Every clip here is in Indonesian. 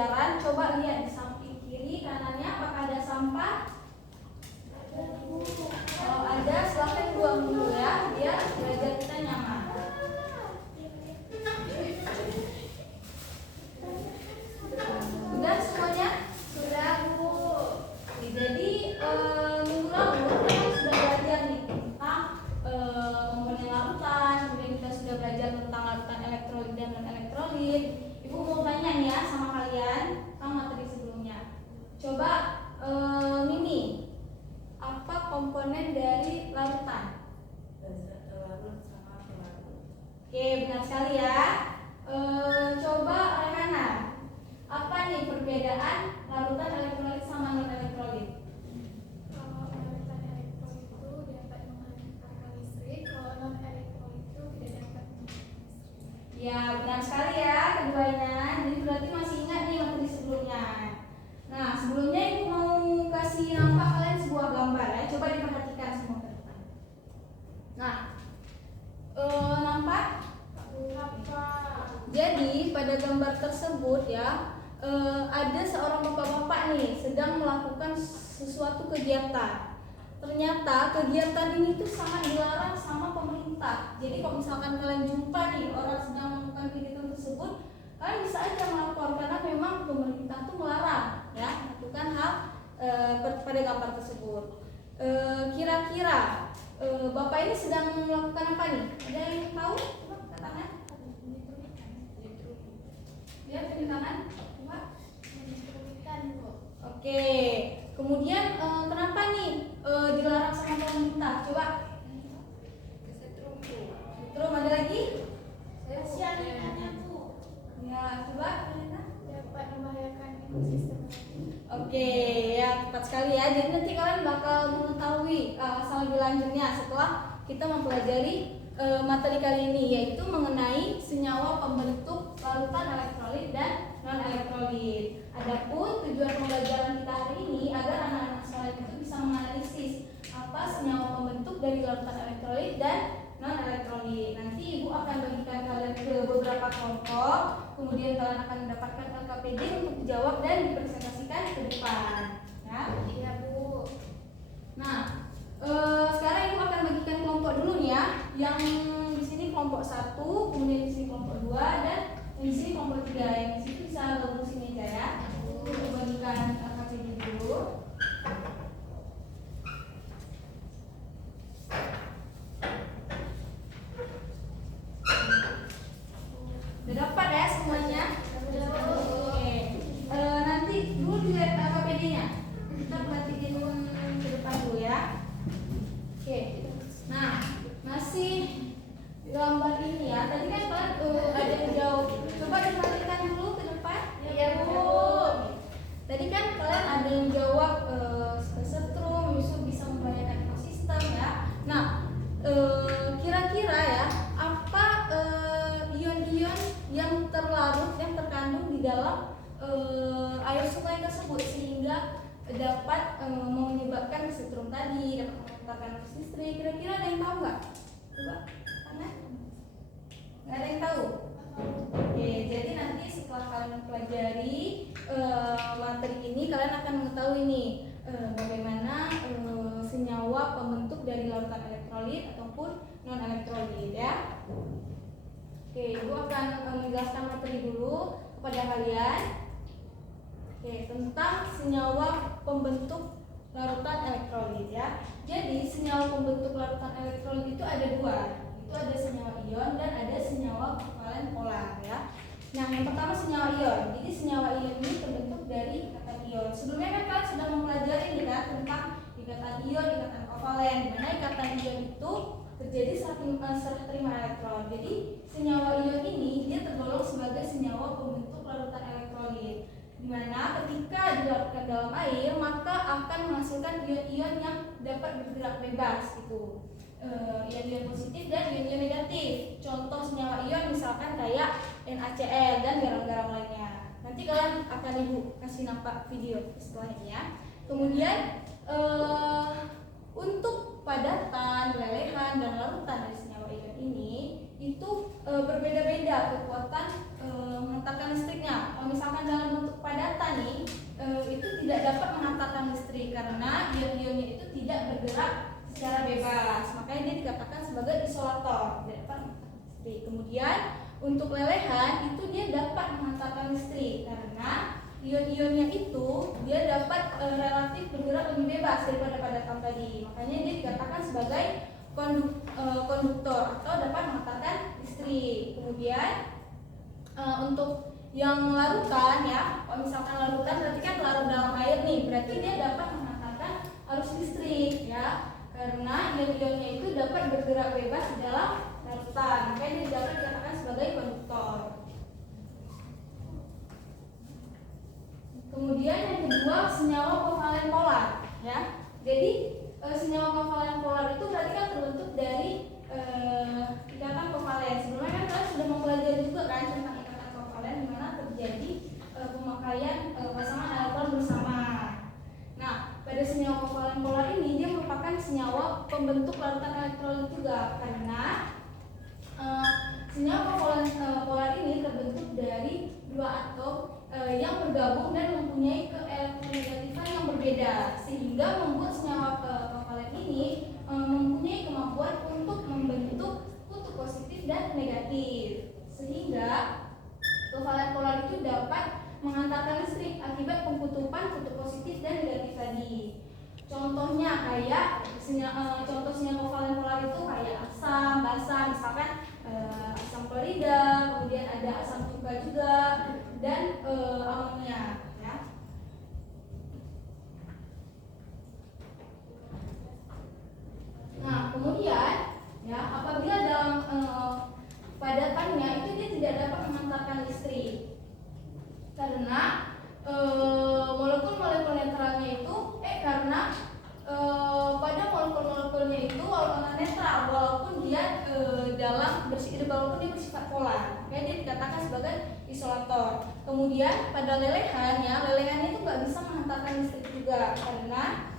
pembelajaran. Coba lihat di samping kiri kanannya apakah ada sampah? Kalau ada silahkan buang dulu ya, biar belajar kita nyaman. Sudah semuanya? Sudah, Bu. Jadi minggu lalu kita sudah belajar nih tentang komponen larutan, kemudian kita sudah belajar tentang larutan elektrolit dan non elektrolit. Ibu mau tanya nih ya sama kalian tentang materi sebelumnya. Coba Mimi, apa komponen dari larutan? Oke, benar sekali ya. Coba Rehana, apa nih perbedaan larutan elektrolit sama non elektrolit? Kalau larutan elektrolit itu dapat menghantarkan listrik, kalau non elektrolit itu tidak dapat menghantarkan listrik. Ya, benar sekali ya keduanya. Jadi berarti masih ingat nih materi sebelumnya. Nah, sebelumnya ibu mau kasih nampak kalian sebuah gambar ya. Coba diperhatikan semua ke depan. Nah, nampak? Jadi pada gambar tersebut ya ada seorang bapak-bapak nih sedang melakukan sesuatu kegiatan. Ternyata kegiatan ini tuh sangat dilarang sama pemerintah. Jadi kalau misalkan kalian jumpa nih orang sedang melakukan kegiatan tersebut, kalian bisa aja melapor karena memang pemerintah tuh melarang ya melakukan hal pada gambar tersebut. Kira-kira bapak ini sedang melakukan apa nih? Ada yang tahu? Coba katakan. Ya, tunjuk tangan. Coba. Oke. Kemudian kenapa nih dilarang sama pemerintah? Coba. Setrum ada lagi? Ya, coba. Dapat membahayakan ekosistem. Oke, ya tepat sekali ya. Jadi nanti kalian bakal mengetahui asal lebih lanjutnya setelah kita mempelajari materi kali ini, yaitu mengenai senyawa pembentuk larutan elektrolit dan non elektrolit. Adapun tujuan pembelajaran kita hari ini agar anak-anak sekalian itu bisa menganalisis apa senyawa pembentuk dari larutan elektrolit dan non elektrolit. Nanti ibu akan bagikan kalian ke beberapa kelompok, kemudian kalian akan mendapatkan LKPD untuk dijawab dan dipresentasikan ke depan. Ya, Iya, Bu. nah. Sekarang ibu akan bagikan kelompok dulu nih ya. Yang di sini kelompok 1, kemudian di sini kelompok 2, dan di sini kelompok 3. Yang di sini bisa gabung sini aja ya. Ibu bagikan KPD dulu. Udah dapat ya semuanya? Oke. Nanti dulu dilihat KPD-nya. Kita perhatiin ke depan dulu ya. Oke, nah masih gambar ini ya. Tadi kan kalian ada yang jauh. Coba diperhatikan dulu ke depan. Iya, Bu. Tadi kan kalian ada yang jawab setrum, Yusuf bisa membahayakan ekosistem ya. Nah, kira-kira ya apa ion-ion yang terlarut, yang terkandung di dalam air sungai tersebut sehingga dapat menyebabkan setrum tadi, dapat mengantarkan listrik. Kira-kira ada yang tahu nggak? Coba tangan. Nggak ada yang tahu. Oke, jadi nanti setelah kalian mempelajari materi ini, kalian akan mengetahui nih bagaimana senyawa pembentuk dari larutan elektrolit ataupun non elektrolit ya. Oke, ibu akan menjelaskan materi dulu kepada kalian. Oke, tentang senyawa pembentuk larutan elektrolit ya. Jadi senyawa pembentuk larutan elektrolit itu ada dua. Itu ada senyawa ion dan ada senyawa kovalen polar ya. Nah, yang pertama senyawa ion. Jadi senyawa ion ini terbentuk dari ikatan ion. Sebelumnya kan kalian sudah mempelajari nih kan tentang ikatan ion, ikatan kovalen. Di mana ikatan ion itu terjadi serah terima elektron. Jadi senyawa ion ini dia tergolong sebagai senyawa pembentuk larutan elektrolit. Di mana ketika dilarutkan dalam air maka akan menghasilkan ion-ion yang dapat bergerak bebas gitu. Ion-ion positif dan ion-ion negatif. Contoh senyawa ion misalkan kayak NaCl dan garam-garam lainnya. Nanti kalian akan ibu kasih nampak video setelah ini ya. Kemudian untuk padatan, lelehan dan larutan dari senyawa ion ini itu berbeda-beda kekuatan menghantarkan listriknya. Kalau misalkan dalam bentuk padat nih itu tidak dapat menghantarkan listrik karena ion-ionnya itu tidak bergerak secara bebas, makanya dia dikatakan sebagai isolator, tidak dapat menghantarkan listrik. Kemudian untuk lelehan itu dia dapat menghantarkan listrik karena ion-ionnya itu dia dapat relatif bergerak lebih bebas daripada pada atom tadi, makanya dia dikatakan sebagai konduktor atau dapat menghantarkan listrik. Kemudian untuk yang larutan ya, kalau misalkan larutan berarti kan larut dalam air nih, berarti dia dapat menghantarkan arus listrik ya, karena ion-ionnya itu dapat bergerak bebas di dalam larutan, makanya dia dapat dikatakan sebagai konduktor. Kemudian yang kedua senyawa kovalen polar ya. Jadi senyawa kovalen polar itu berarti kan terbentuk dari ikatan kovalen. Sebelumnya kan kita sudah mempelajari juga kan tentang ikatan kovalen di mana terjadi pemakaian pasangan elektron bersama. Nah, pada senyawa kovalen polar ini dia merupakan senyawa pembentuk larutan elektrolit juga karena senyawa kovalen polar ini terbentuk dari dua atom yang bergabung dan mempunyai keelektronegativan yang berbeda, sehingga membuat senyawa kovalen ini mempunyai kemampuan untuk membentuk kutub positif dan negatif, sehingga kovalen polar itu dapat menghantarkan listrik akibat pengkutupan kutub positif dan negatif tadi. Contohnya kayak contoh senyawa kovalen polar itu kayak asam, basa, misalkan asam klorida, kemudian ada asam cuka juga, dan amonia ya. Nah, kemudian ya apabila dalam padatannya itu dia tidak dapat menghantarkan listrik karena molekul-molekul netralnya itu karena pada molekul-molekulnya itu walaupun netral, walaupun dia walaupun dia bersifat polar, makanya dia dikatakan sebagai isolator. Kemudian pada lelehan ya, lelehan itu nggak bisa menghantarkan listrik juga karena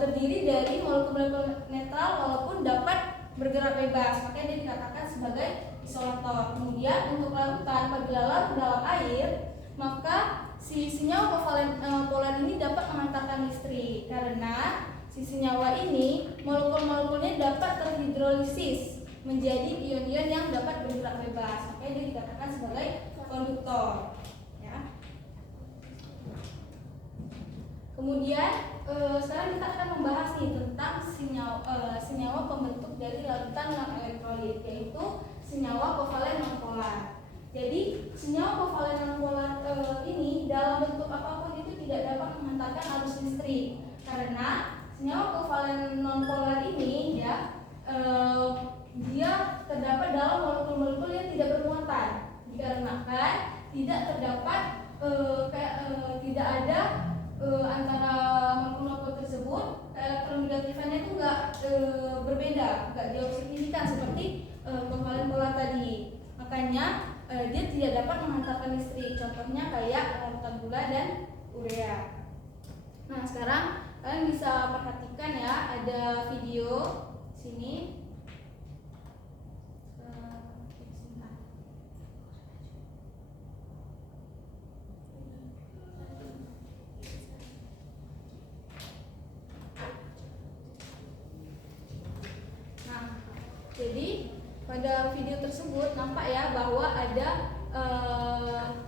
terdiri dari molekul-molekul netral walaupun dapat bergerak bebas, makanya dia dikatakan sebagai isolator. Kemudian untuk larutan, apabila larut dalam air, maka si senyawa kovalen polar ini dapat menghantarkan listrik karena si senyawa ini molekul-molekulnya dapat terhidrolisis menjadi ion-ion yang dapat bergerak bebas, makanya dia dikatakan sebagai konduktor ya. Kemudian sekarang kita akan membahas nih tentang senyawa pembentuk dari larutan non-elektrolit, yaitu senyawa kovalen non-polar. Jadi senyawa kovalen non-polar ini dalam bentuk apapun itu tidak dapat menghantarkan arus listrik karena senyawa kovalen non-polar ini ya dia terdapat dalam molekul-molekul yang tidak bermuatan, dikarenakan tidak terdapat tidak ada antara molekul-molekul tersebut elektronegatifannya itu nggak berbeda, nggak jauh signifikan seperti kovalen polar tadi, makanya dia tidak dapat menghantarkan listrik. Contohnya kayak larutan gula dan urea. Nah, sekarang kalian bisa perhatikan ya, ada video sini. Jadi pada video tersebut nampak ya bahwa ada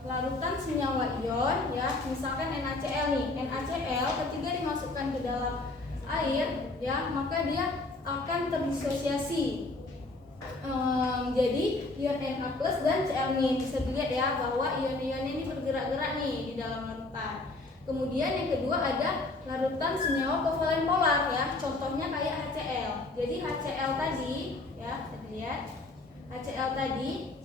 larutan senyawa ion ya, misalkan NaCl nih. NaCl ketika dimasukkan ke dalam air ya, maka dia akan terdisosiasi menjadi ion Na+ dan Cl-. Bisa dilihat ya bahwa ion-ion ini bergerak-gerak nih di dalam larutan. Kemudian yang kedua ada larutan senyawa kovalen polar ya, contohnya kayak HCl. Jadi HCl tadi ya, kita lihat HCl tadi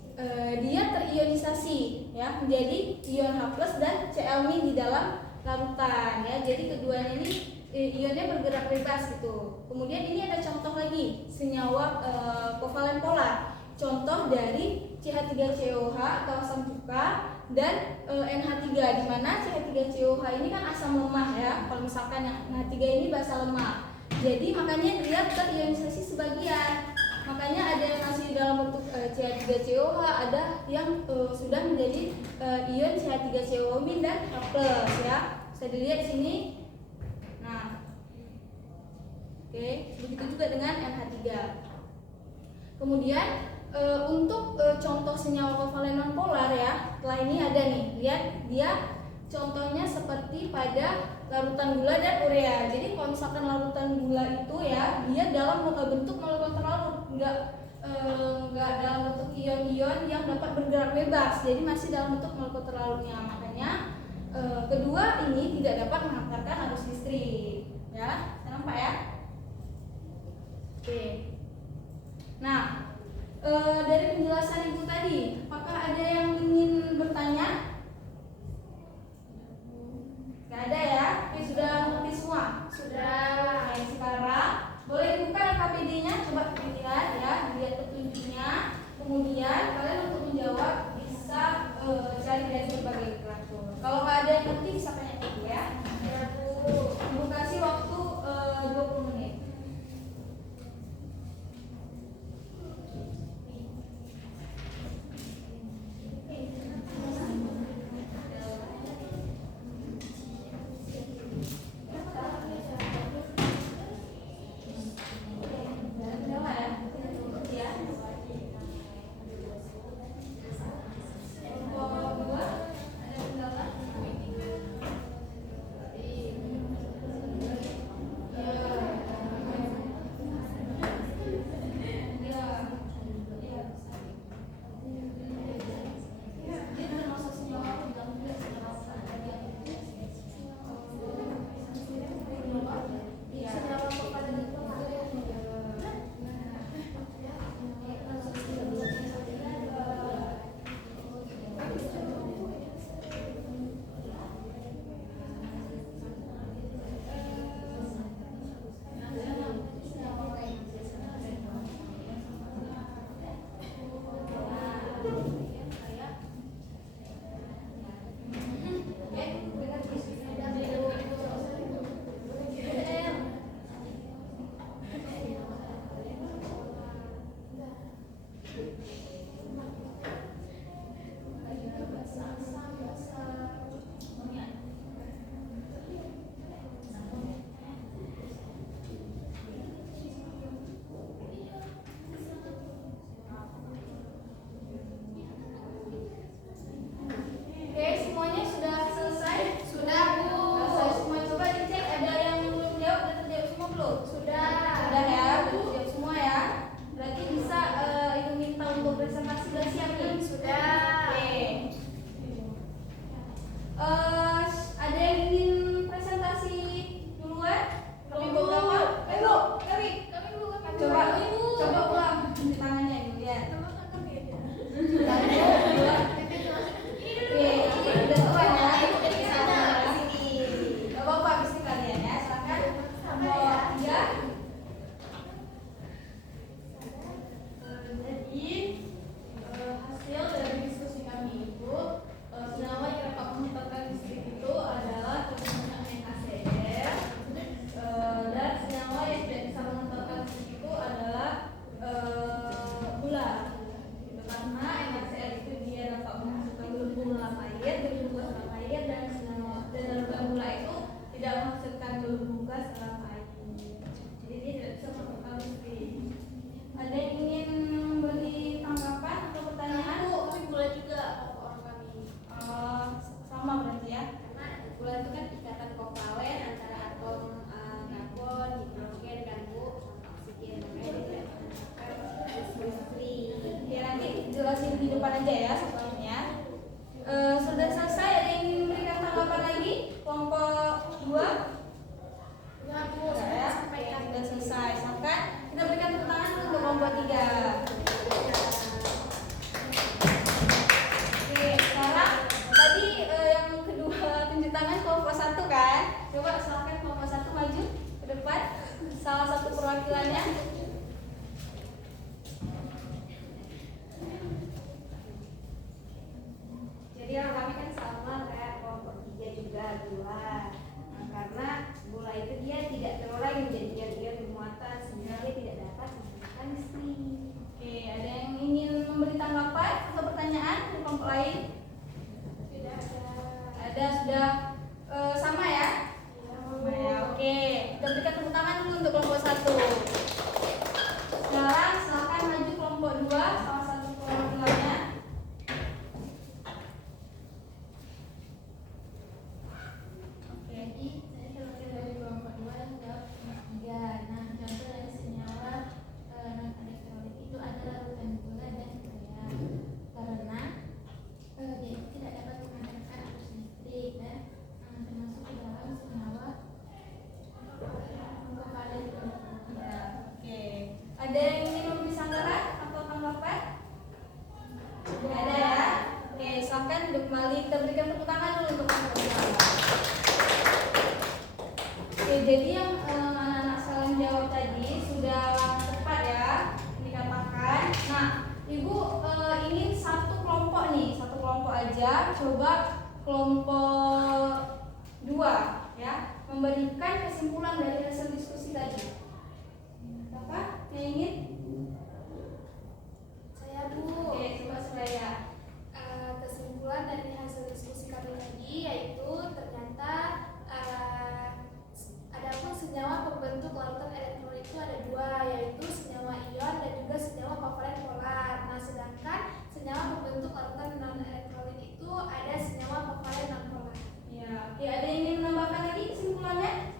dia terionisasi ya menjadi ion H+ dan Cl- di dalam larutan ya. Jadi keduanya ini ionnya bergerak bebas gitu. Kemudian ini ada contoh lagi senyawa kovalen polar. Contoh dari CH3COH atau asam cuka dan NH3, di mana CH3COH ini kan asam lemah ya. Kalau misalkan yang NH3 ini basa lemah. Jadi makanya dia terionisasi sebagian. makanya ada yang masih dalam bentuk CH3COH, ada yang sudah menjadi ion CH3CO- dan H+ ya. Bisa dilihat di sini. Nah, oke, begitu juga dengan NH3. Kemudian untuk contoh senyawa kovalen nonpolar ya, setelah ini ada nih, lihat dia contohnya seperti pada larutan gula dan urea. Jadi kalau misalkan larutan gula itu ya, dia dalam bentuk molekul terlarut, nggak dalam bentuk ion-ion yang dapat bergerak bebas. Jadi masih dalam bentuk molekul terlarutnya. Makanya kedua ini tidak dapat mengantarkan arus listrik. Ya, nampak ya? Oke. Nah, dari penjelasan ibu tadi, apakah ada yang ingin bertanya? Gak ada ya? Oke, sudah mengerti semua? Sudah. Nah, sekarang boleh dibuka KPD-nya, coba dilihat ya, dilihat petunjuknya. Kemudian kalian untuk menjawab bisa cari dari berbagai literatur. Kalau nggak ada yang ngerti bisa tanya dulu ya. Ya Bu. Ibu kasih waktu 20 menit. Oke, semuanya sudah selesai? Sudah, Bu. Selesai semua. Coba dicek ada yang belum jawab, udah terjawab semua belum? Sudah. Sudah ya, udah terjawab semua ya. Berarti bisa Ibu minta untuk presentasi sudah siap nih? Sudah. Oke. Ada yang ingin presentasi duluan? Kelompok berapa? Bu, kami belum. Coba ulang tangannya ibu ya. Hasil dari diskusi kami itu senyawa yang dapat mengantarkan listrik itu adalah terutama NaCl, dan senyawa yang tidak bisa mengantarkan listrik itu adalah gula. Gitu, karena NaCl itu dia dapat menghasilkan gelembung dalam air, gelembung gas dalam air, dan larutan gula itu tidak menghasilkan gelembung gas dalam air. Jadi dia tidak bisa mengantarkan listrik. Ada yang ingin memberi tanggapan atau pertanyaan? Tapi gula juga orang kami. Sama berarti ya. Karena gula itu kan ikatan kovalen antara atom karbon, hidrogen kan Bu, sama oksigen. Makanya dia tidak menghasilkan listrik. Ya nanti jelasin di depan aja ya soalnya. Sudah selesai, ada yang ingin memberikan tanggapan lagi? Kelompok 2? Ya Bu, Ya, sudah selesai. Sampai kita berikan tepuk tangan untuk kelompok 3. Oke, sekarang tadi yang kedua tunjuk tangan kelompok 1 kan? Coba silakan kelompok 1 maju ke depan. Salah satu perwakilannya. Jadi orang kami kan sama kayak kelompok 3 juga gula. Karena gula itu dia tidak terurai menjadi ion-ion bermuatan sehingga dia tidak dapat menghasilkan listrik. pertanyaan dari kelompok lain? Tidak ada. Ada, sudah sama ya? Iya, Sama ya, oke. Kita berikan tepuk tangan dulu untuk kelompok 1. Sekarang silakan maju kelompok 2, salah satu perwakilannya. Oke. Jadi saya selesai dari kelompok 2 dan jawab kelompok 3. Nah, contoh dari senyawa non elektrolit itu ada larutan gula dan urea. Karena dia itu tidak dapat menghasilkan arus listrik dan termasuk ke dalam senyawa kovalen. Ya, oke. Ada yang ingin memberi sanggahan atau tanggapan? Tidak ada ya? Oke, silakan kembali kita berikan tepuk tangan dulu untuk kelompok 2. Oke, jadi yang anak-anak sekalian jawab tadi sudah tepat ya dikatakan. Nah, Ibu ingin satu kelompok nih, satu kelompok aja. Coba kelompok 2 ya memberikan kesimpulan dari hasil diskusi tadi. Apa yang ingin? Saya Bu. Oke, coba saya. Kesimpulan dari hasil diskusi kami tadi yaitu ternyata adapun senyawa pembentuk larutan elektrolit itu ada dua, yaitu senyawa ion dan juga senyawa kovalen polar. Nah, sedangkan senyawa pembentuk larutan non elektrolit itu ada senyawa kovalen non polar. Ya, oke, ada yang ingin menambahkan lagi kesimpulannya?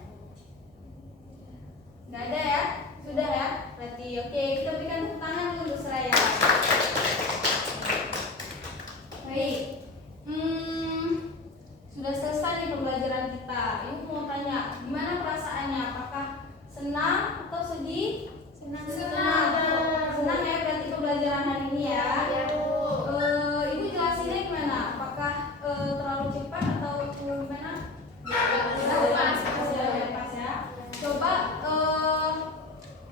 Nggak ada ya? Sudah ya? Berarti oke, kita berikan tepuk tangan dulu untuk Seraya. Baik. Sudah selesai nih pembelajaran kita. Ibu mau tanya, gimana perasaannya? Apakah senang atau sedih? Senang. Senang ya berarti pembelajaran hari ini ya. Ya, Bu. Ibu jelasinnya gimana? Apakah terlalu cepat atau gimana? Pas ya. Coba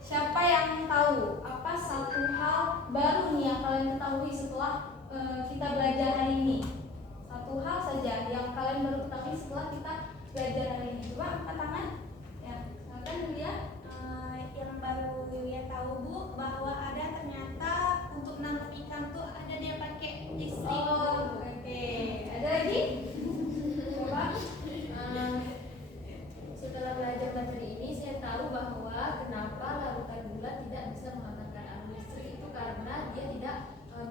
siapa yang tahu apa satu hal baru nih yang kalian ketahui setelah kita belajar hari ini? Satu hal saja yang kalian baru ketahui setelah kita belajar hari ini. Coba angkat tangan. Ya, silakan Yulia. Yang baru Yulia tahu Bu, bahwa ada ternyata untuk nanam ikan tuh ada dia pakai listrik. Oh, oke. Ada lagi? Coba. Setelah belajar materi ini saya tahu bahwa kenapa larutan gula tidak bisa menghantarkan arus listrik itu karena dia tidak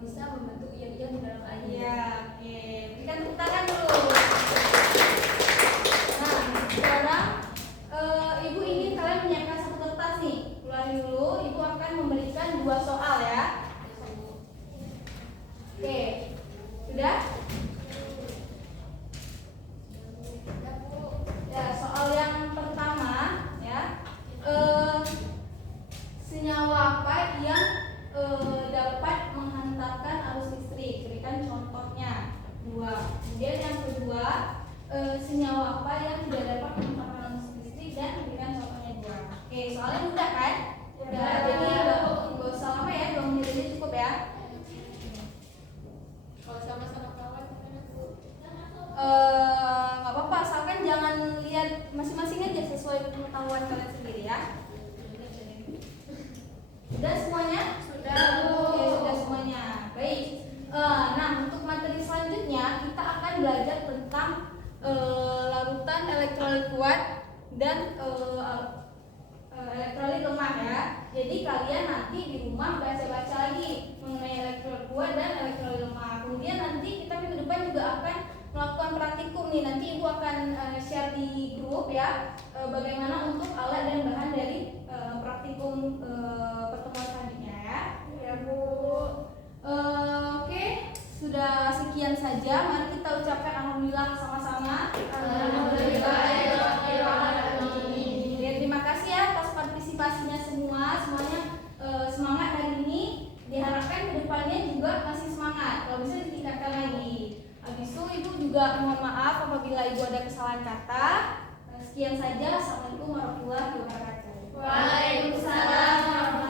bisa membentuk ion-ion di dalam air. Iya, oke. Berikan tepuk tangan dulu. Nah, sekarang Ibu ingin kalian menyiapkan satu kertas nih. Keluarin dulu. Ibu akan memberikan 2 soal ya. Oke. Sudah? Ya, soal yang pertama ya. Senyawa apa yang dapat menghantarkan arus listrik? Berikan contohnya 2. Kemudian yang kedua, senyawa apa yang tidak dapat menghantarkan arus listrik dan berikan contohnya 2. Oke, soalnya mudah kan? Udah, jadi nggak usah lama ya, 2 menit aja cukup ya. Kalau sama-sama kawan gimana Bu? Nggak apa-apa, asalkan jangan lihat masing-masing aja sesuai pengetahuan kalian sendiri ya. Sudah semuanya? Sudah, Bu. Oke, sudah semuanya. Baik. Nah, untuk materi selanjutnya kita akan belajar tentang larutan elektrolit kuat dan elektrolit lemah ya. Jadi kalian nanti di rumah baca-baca lagi mengenai elektrolit kuat dan elektrolit lemah. Kemudian nanti kita minggu depan juga akan melakukan praktikum nih. Nanti Ibu akan share di grup ya bagaimana untuk alat dan bahan dari praktikum pertemuan selanjutnya ya. Ya, Bu. Oke, sudah sekian saja. Mari kita ucapkan alhamdulillah sama-sama. Ya, terima kasih ya atas partisipasinya semua. Semuanya semangat hari ini. Diharapkan kedepannya juga masih semangat. Kalau bisa ditingkatkan lagi. Habis itu Ibu juga mohon maaf apabila Ibu ada kesalahan kata. Sekian saja. Assalamualaikum warahmatullahi wabarakatuh. Waalaikumsalam.